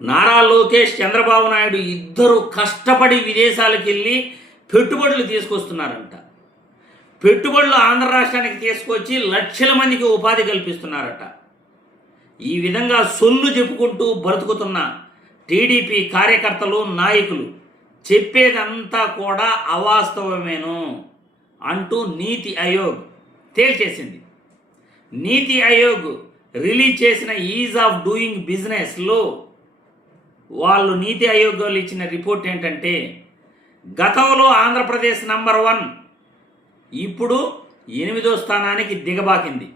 నారా లోకేష్, చంద్రబాబు నాయుడు ఇద్దరు కష్టపడి విదేశాలకు వెళ్ళి పెట్టుబడులు తీసుకొస్తున్నారంట. పెట్టుబడులు ఆంధ్ర రాష్ట్రానికి తీసుకొచ్చి లక్షల మందికి ఉపాధి కల్పిస్తున్నారట. ఈ విధంగా సొల్లు చెప్పుకుంటూ బ్రతుకుతున్న టీడీపీ కార్యకర్తలు, నాయకులు చెప్పేదంతా కూడా అవాస్తవమేను అంటూ నీతి ఆయోగ్ తేల్చేసింది. నీతి ఆయోగ్ రిలీజ్ చేసిన ఈజ్ ఆఫ్ డూయింగ్ బిజినెస్లో వాళ్ళు నీతి ఆయోగ్ వాళ్ళు ఇచ్చిన రిపోర్ట్ ఏంటంటే, గతంలో ఆంధ్రప్రదేశ్ నంబర్ 1 ఇప్పుడు 8వ స్థానానికి దిగబాకింది.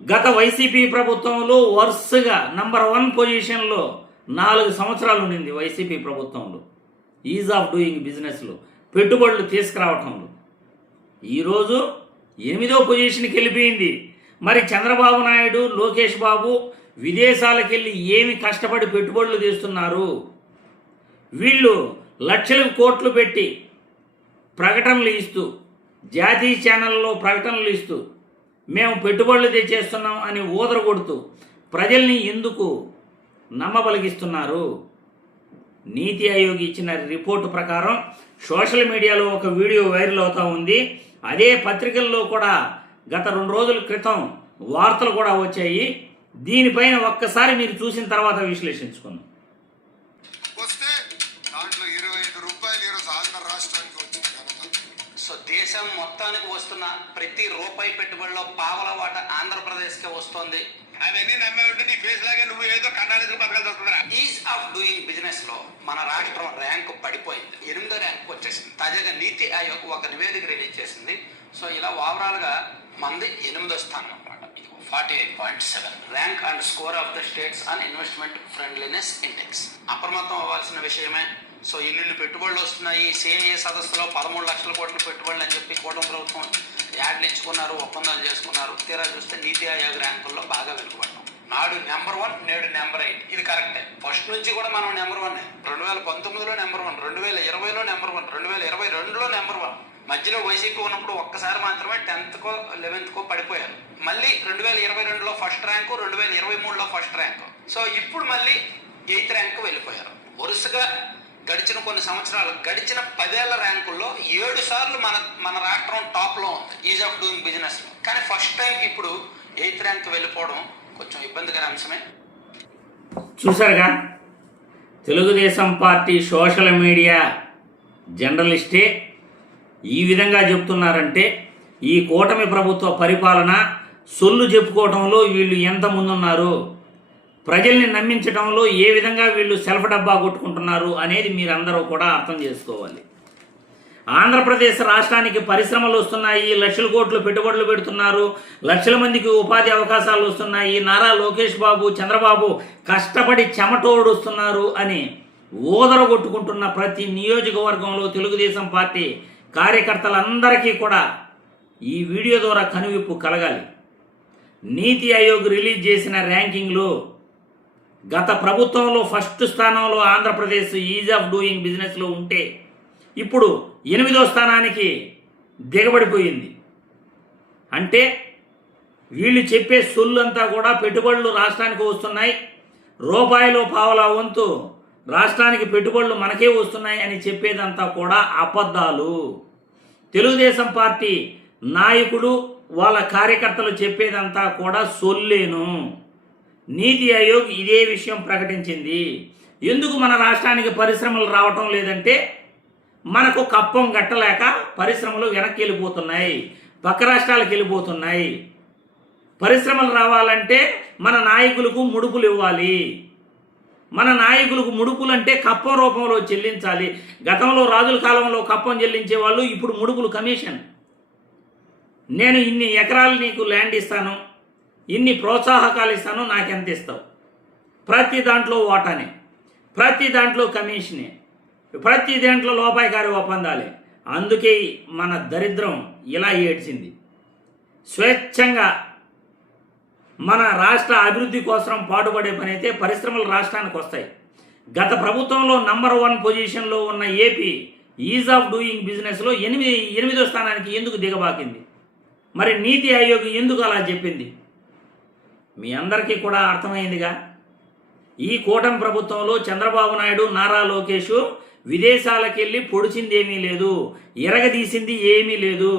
గత వైసీపీ ప్రభుత్వంలో వరుసగా నంబర్ 1 పొజిషన్లో 4 సంవత్సరాలు ఉండింది వైసీపీ ప్రభుత్వంలో ఈజ్ ఆఫ్ డూయింగ్ బిజినెస్లో, పెట్టుబడులు తీసుకురావటంలో. ఈరోజు 8వ పొజిషన్కి వెళ్ళిపోయింది. మరి చంద్రబాబు నాయుడు, లోకేష్ బాబు విదేశాలకు వెళ్ళి ఏమి కష్టపడి పెట్టుబడులు తీస్తున్నారు? వీళ్ళు లక్షల కోట్లు పెట్టి ప్రకటనలు ఇస్తూ, జాతీయ ఛానళ్ళలో ప్రకటనలు ఇస్తూ మేము పెట్టుబడులు తెచ్చేస్తున్నాం అని ఊదర కొడుతూ ప్రజల్ని ఎందుకు నమ్మబలిగిస్తున్నారు? నీతి ఆయోగ్ ఇచ్చిన రిపోర్టు ప్రకారం సోషల్ మీడియాలో ఒక వీడియో వైరల్ అవుతూ ఉంది. అదే పత్రికల్లో కూడా గత 2 రోజుల క్రితం వార్తలు కూడా వచ్చాయి. దీనిపైన ఒక్కసారి మీరు చూసిన తర్వాత విశ్లేషించుకుందాం. సో దేశం మొత్తానికి వస్తున్న ప్రతి రూపాయి పెట్టుబడిలో పావల వాట ఆంధ్రప్రదేశ్కి వస్తుంది. అవన్నీ నమ్మే ఉంటే నీ ఫేస్ లాగే నువ్వు ఏదో కన్నాలకు బతకాల్సి వస్తుందా? ఈజ్ ఆఫ్ డూయింగ్ బిజినెస్ లో మన రాష్ట్రం ర్యాంకు పడిపోయింది, 8వ ర్యాంక్ వచ్చేసింది. తాజాగా నీతి ఆయోగ్ ఒక నివేదిక రిలీజ్ చేసింది. సో ఇలా ఓవరాల్ గా మంది 8వ స్థానం అన్నమాట. ఇది 48.7 rank and score of the states on investment friendliness index. అప్రమత్తం అవ్వాల్సిన విషయమే. సో ఇల్లు పెట్టుబడులు వస్తున్నాయి. సిఐఏ సదస్సులో 13 లక్షల కోట్ల పెట్టుబడులు అని చెప్పి కూటమి ప్రభుత్వం యాడ్లు ఇచ్చుకున్నారు, ఒప్పందాలు చేసుకున్నారు. తీరా చూస్తే నీతి ఆయోగ్ ర్యాంకుల్లో బాగా వెలుగుపడ్డాం. నాడు నెంబర్ 1, నేడు నెంబర్ 8. ఇది కరెక్టే. ఫస్ట్ నుంచి కూడా మనం నెంబర్ 1. 2019లో నెంబర్ 1, 2020లో నెంబర్ 1, 2022లో నెంబర్ 1. మధ్యలో వైసీపీ ఉన్నప్పుడు ఒక్కసారి మాత్రమే 10th కో 11th కో పడిపోయారు. మళ్ళీ 2022లో ఫస్ట్ ర్యాంకు, 2023లో ఫస్ట్ ర్యాంకు. సో ఇప్పుడు మళ్ళీ 8th ర్యాంకు వెళ్ళిపోయారు. వరుసగా గడిచిన కొన్ని సంవత్సరాలు, గడిచిన 10 ఏళ్ల ర్యాంకుల్లో 7 సార్లు మన రాష్ట్రం టాప్ లో ఉంది ఈజ్ ఆఫ్ డూయింగ్ బిజినెస్ లో. కానీ ఫస్ట్ టైం ఇప్పుడు 8th ర్యాంక్ వెళ్ళిపోవడం కొంచెం ఇబ్బందికర అంశమే. చూసారుగా, తెలుగుదేశం పార్టీ సోషల్ మీడియా జర్నలిస్టే ఈ విధంగా చెప్తున్నారంటే ఈ కూటమి ప్రభుత్వ పరిపాలన సొల్లు చెప్పుకోవటంలో వీళ్ళు ఎంత ముందున్నారు, ప్రజల్ని నమ్మించడంలో ఏ విధంగా వీళ్ళు సెల్ఫ్ డబ్బా కొట్టుకుంటున్నారు అనేది మీరందరూ కూడా అర్థం చేసుకోవాలి. ఆంధ్రప్రదేశ్ రాష్ట్రానికి పరిశ్రమలు వస్తున్నాయి, లక్షల కోట్లు పెట్టుబడులు పెడుతున్నారు, లక్షల మందికి ఉపాధి అవకాశాలు వస్తున్నాయి, నారా లోకేష్ బాబు, చంద్రబాబు కష్టపడి చెమటోడుస్తున్నారు అని ఊదర కొట్టుకుంటున్న ప్రతి నియోజకవర్గంలో తెలుగుదేశం పార్టీ కార్యకర్తలందరికీ కూడా ఈ వీడియో ద్వారా కనువిప్పు కలగాలి. నీతి ఆయోగ్ రిలీజ్ చేసిన ర్యాంకింగ్లో గత ప్రభుత్వంలో ఫస్ట్ స్థానంలో ఆంధ్రప్రదేశ్ ఈజ్ ఆఫ్ డూయింగ్ బిజినెస్లో ఉంటే ఇప్పుడు 8వ స్థానానికి దిగబడిపోయింది. అంటే వీళ్ళు చెప్పే సొల్లంతా కూడా పెట్టుబడులు రాష్ట్రానికి వస్తున్నాయి, రూపాయిలో పావలా వంతు రాష్ట్రానికి పెట్టుబడులు మనకే వస్తున్నాయి అని చెప్పేదంతా కూడా అబద్ధాలు. తెలుగుదేశం పార్టీ నాయకుడు వాళ్ళ కార్యకర్తలు చెప్పేదంతా కూడా సొల్లేను. నీతి ఆయోగ్ ఇదే విషయం ప్రకటించింది. ఎందుకు మన రాష్ట్రానికి పరిశ్రమలు రావటం లేదంటే మనకు కప్పం గట్టలేక పరిశ్రమలు వెనక్కి వెళ్ళిపోతున్నాయి, పక్క రాష్ట్రాలకు వెళ్ళిపోతున్నాయి. పరిశ్రమలు రావాలంటే మన నాయకులకు ముడుపులు ఇవ్వాలి. మన నాయకులకు ముడుపులు అంటే కప్పం రూపంలో చెల్లించాలి. గతంలో రాజుల కాలంలో కప్పం చెల్లించే వాళ్ళు, ఇప్పుడు ముడుపులు కమిషన్. నేను ఇన్ని ఎకరాలు నీకు ల్యాండ్ ఇస్తాను, ఇన్ని ప్రోత్సాహకాలు ఇస్తాను, నాకెంత ఇస్తావు? ప్రతి దాంట్లో ఓటానే, ప్రతి దాంట్లో కమిషనే, ప్రతి దాంట్లో లోపాయికారి ఒప్పందాలే. అందుకే మన దరిద్రం ఇలా ఏడ్చింది. స్వేచ్ఛంగా మన రాష్ట్ర అభివృద్ధి కోసం పాటుపడే పని అయితే పరిశ్రమలు రాష్ట్రానికి వస్తాయి. గత ప్రభుత్వంలో నంబర్ 1 పొజిషన్లో ఉన్న ఏపీ ఈజ్ ఆఫ్ డూయింగ్ బిజినెస్లో 8వ స్థానానికి ఎందుకు దిగబాకింది? మరి నీతి ఆయోగ్ ఎందుకు అలా చెప్పింది? మీ అందరికీ కూడా అర్థమైందిగా. ఈ కూటమి ప్రభుత్వంలో చంద్రబాబు నాయుడు, నారా లోకేష్ విదేశాలకు వెళ్ళి పొడిచింది ఏమీ లేదు, ఎరగదీసింది ఏమీ లేదు,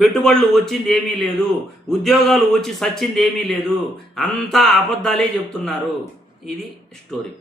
పెట్టుబడులు వచ్చింది ఏమీ లేదు, ఉద్యోగాలు వచ్చి సచ్చింది ఏమీ లేదు, అంతా అబద్ధాలే చెప్తున్నారు. ఇది స్టోరీ.